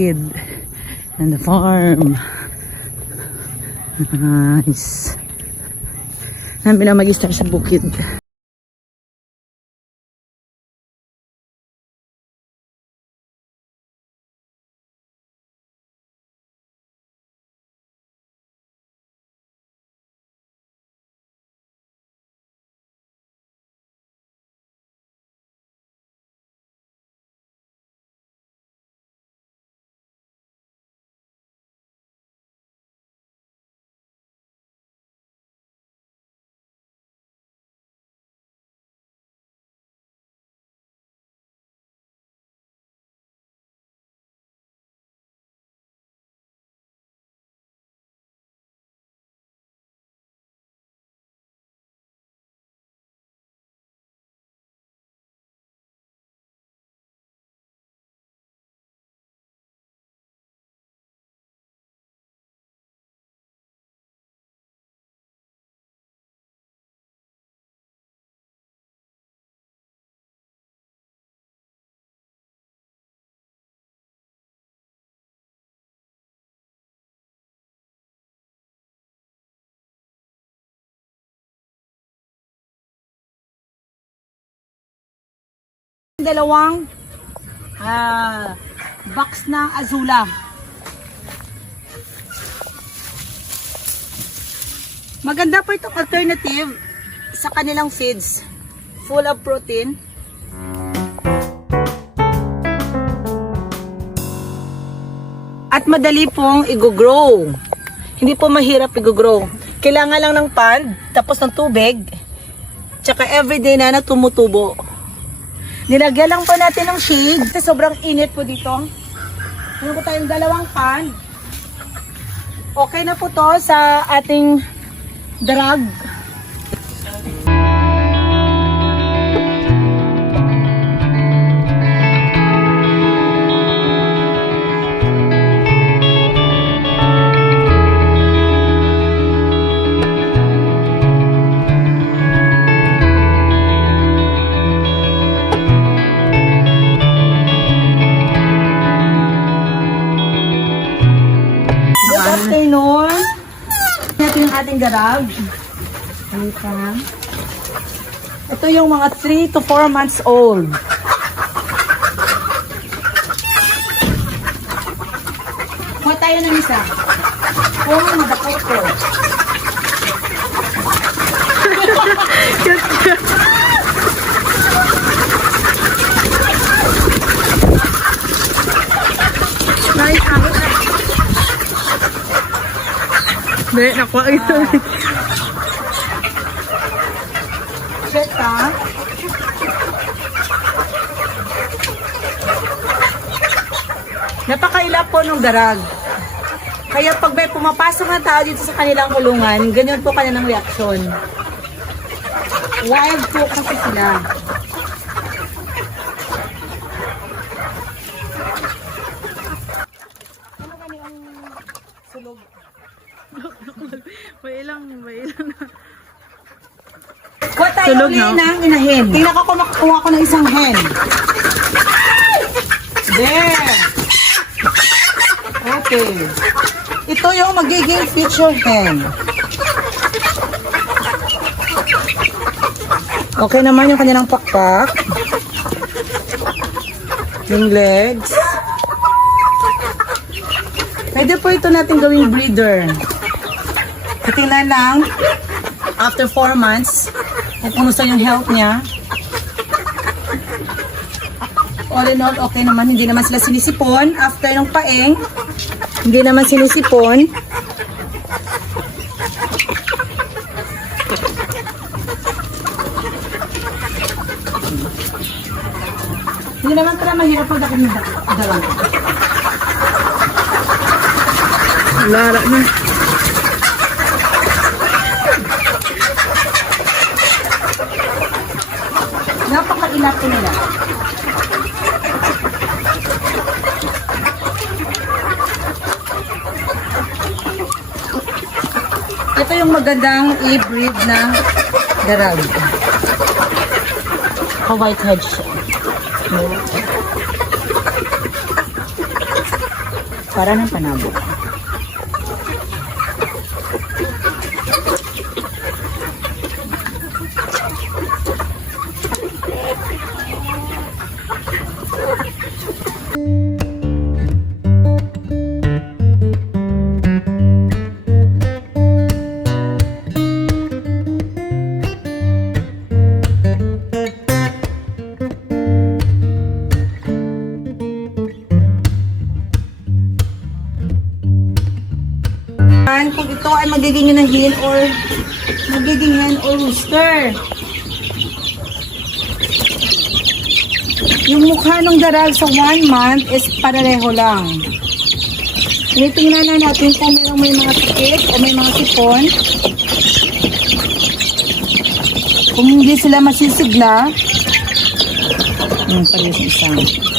bukid and the farm. Nice. Namin na mag-start sa bukid. Dalawang ah, box ng azula. Maganda po itong alternative sa kanilang feeds. Full of protein. At madali pong i-grow. Hindi po mahirap i-grow. Kailangan lang ng pond, tapos ng tubig, tsaka everyday na na tumutubo. Nilagyan lang po natin ng shade. Kasi sobrang init po dito. Meron po tayong dalawang pan. Okay na po to sa ating drag. Ating garage. Halika. Ito yung mga 3 to 4 months old. Kuha tayo ng isa. Kuha mo madakot ko. Hindi, nakuha ito. Check ha. Napakailap po ng darag. Kaya pag may pumapasok na tao dito sa kanilang kulungan, ganyan po kanilang reaksyon. Wild po kasi sila. Ano ba yung sulog? May ilang, may ilang. Kuha tayo Tulog, uli no? ng inahin. Tingnan ko kung makakuha ko ng isang hen. There. Okay. Ito yung magiging future hen. Okay naman yung kanilang pakpak. Yung legs. Pwede po ito natin gawing breeder. Tingnan lang, after 4 months, kung kumusta yung health niya. All in all, okay naman. Hindi naman sila sinisipon. After ng paeng, hindi naman sinisipon. Hindi naman pala mahirap pag ako ng dalawa. Lara na. Napakailap ko nila. Ito yung magandang i-breed na darag. Ka-white head siya. para ng panabo. Kung ito ay magiging na hen or magiging hen or rooster. Yung mukha ng darag sa one month is pareho lang. Tinitingnan na natin kung mayroong may mga tikit o may mga sipon. Kung hindi sila masisigla, yung pala yung isa.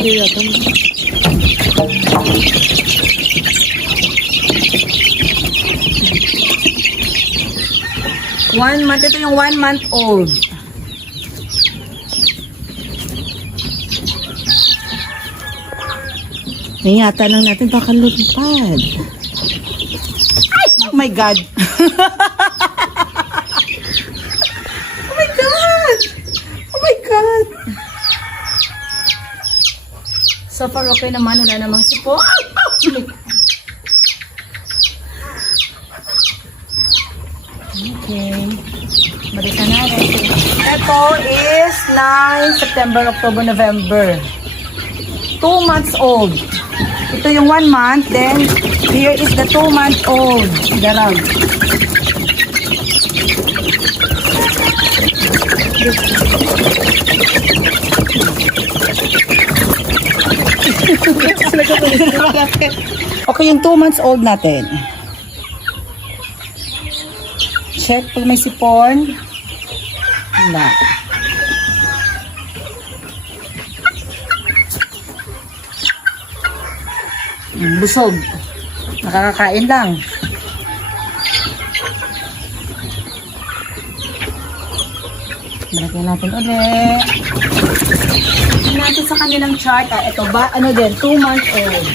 Hindi yata. One month, ito yung one month old. Ingatan lang natin, baka lumipad. Ay! Oh my God! oh my God! Oh my God! So far, okay naman. Wala namang sipo. Ay! Okay. Balikan natin. Ito is 9 September, October, November. Two months old. Ito yung one month. Then, here is the two month old. Darag. Okay, yung two months old natin. Check pag may sipon. Wala. Mm, Busog. Nakakakain lang. Balikin natin ulit. Natin sa kanilang chart. Ah, ito ba? Ano din? 2 months old.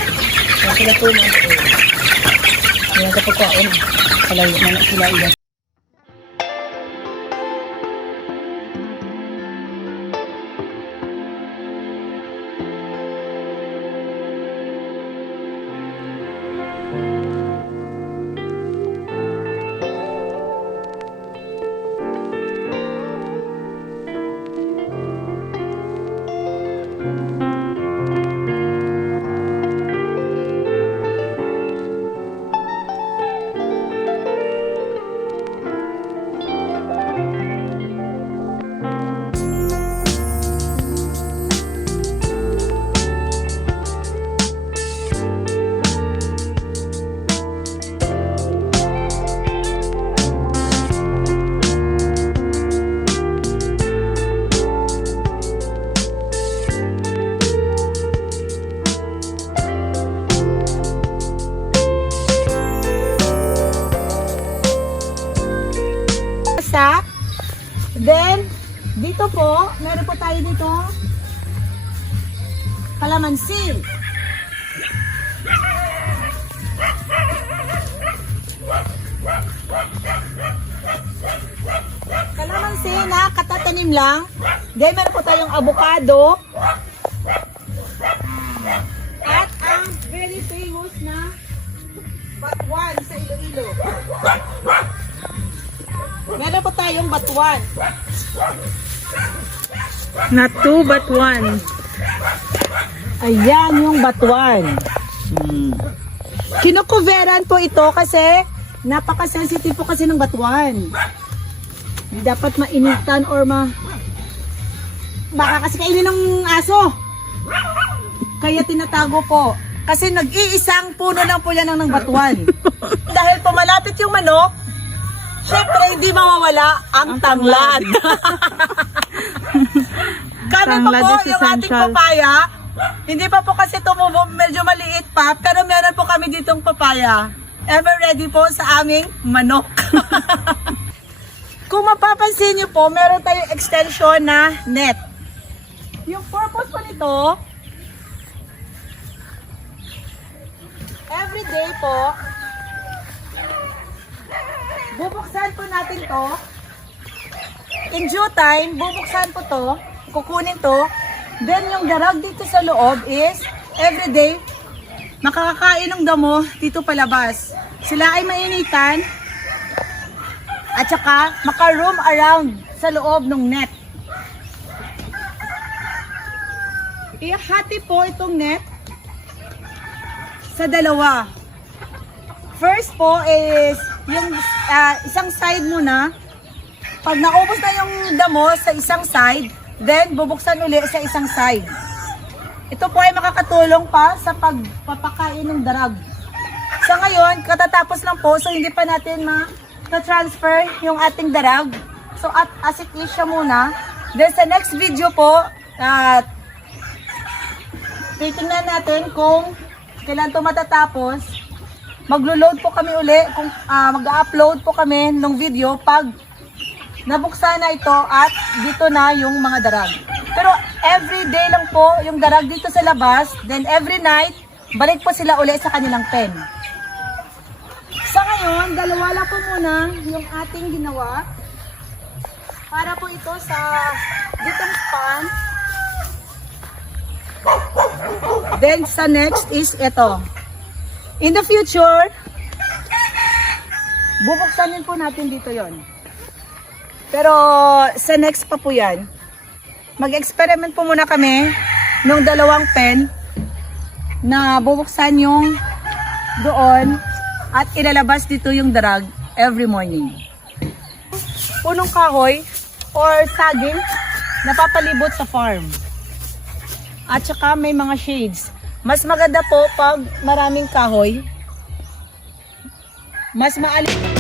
Ito sila 2 months old. Ayan ito pagkain. Palayo na sila ilan. Dito po, meron po tayo dito kalamansi. Kalamansi na katatanim lang. Then, meron po tayong avocado. At ang very famous na batuan sa Iloilo. Meron po tayong batuan. Not two, but one. Ayan yung batuan. Hmm. Kinukuveran po ito kasi napaka-sensitive po kasi ng batuan. Hindi dapat mainitan or ma... Baka kasi kainin ng aso. Kaya tinatago po. Kasi nag-iisang puno lang po yan ng batuan. Dahil po malapit yung manok, syempre hindi mawawala ang tanglad. Kami pa po yung ating essential. papaya. Hindi pa po kasi tumubo, medyo maliit pa, pero meron po kami ditong papaya. Ever ready po sa aming manok. kung mapapansin niyo po, meron tayong extension na net. Yung purpose po nito, every day po, bubuksan po natin to. In due time, bubuksan po to, kukunin to. Then yung darag dito sa loob is, every day, makakakain ng damo dito palabas. Sila ay mainitan, at saka maka-roam around sa loob ng net. Ihati po itong net sa dalawa. First po is yung ah, isang side muna. Pag naubos na yung damo sa isang side, then bubuksan uli sa isang side. Ito po ay makakatulong pa sa pagpapakain ng darag. Sa ngayon, katatapos lang po, so hindi pa natin ma-transfer yung ating darag. So at as it is siya muna. Then sa next video po, at titingnan natin kung kailan ito matatapos. Maglo-load po kami uli, kung ah, mag-upload po kami ng video pag nabuksan na ito at dito na yung mga darag. Pero every day lang po yung darag dito sa labas, then every night, balik po sila uli sa kanilang pen. Sa ngayon, dalawa lang po muna yung ating ginawa para po ito sa ditong span. Then sa next is ito. In the future, bubuksanin po natin dito yon. Pero sa next pa po yan, mag-experiment po muna kami ng dalawang pen na bubuksan yung doon at ilalabas dito yung darag every morning. Punong kahoy or saging na papalibot sa farm. At saka may mga shades. Mas maganda po pag maraming kahoy. Mas maalim.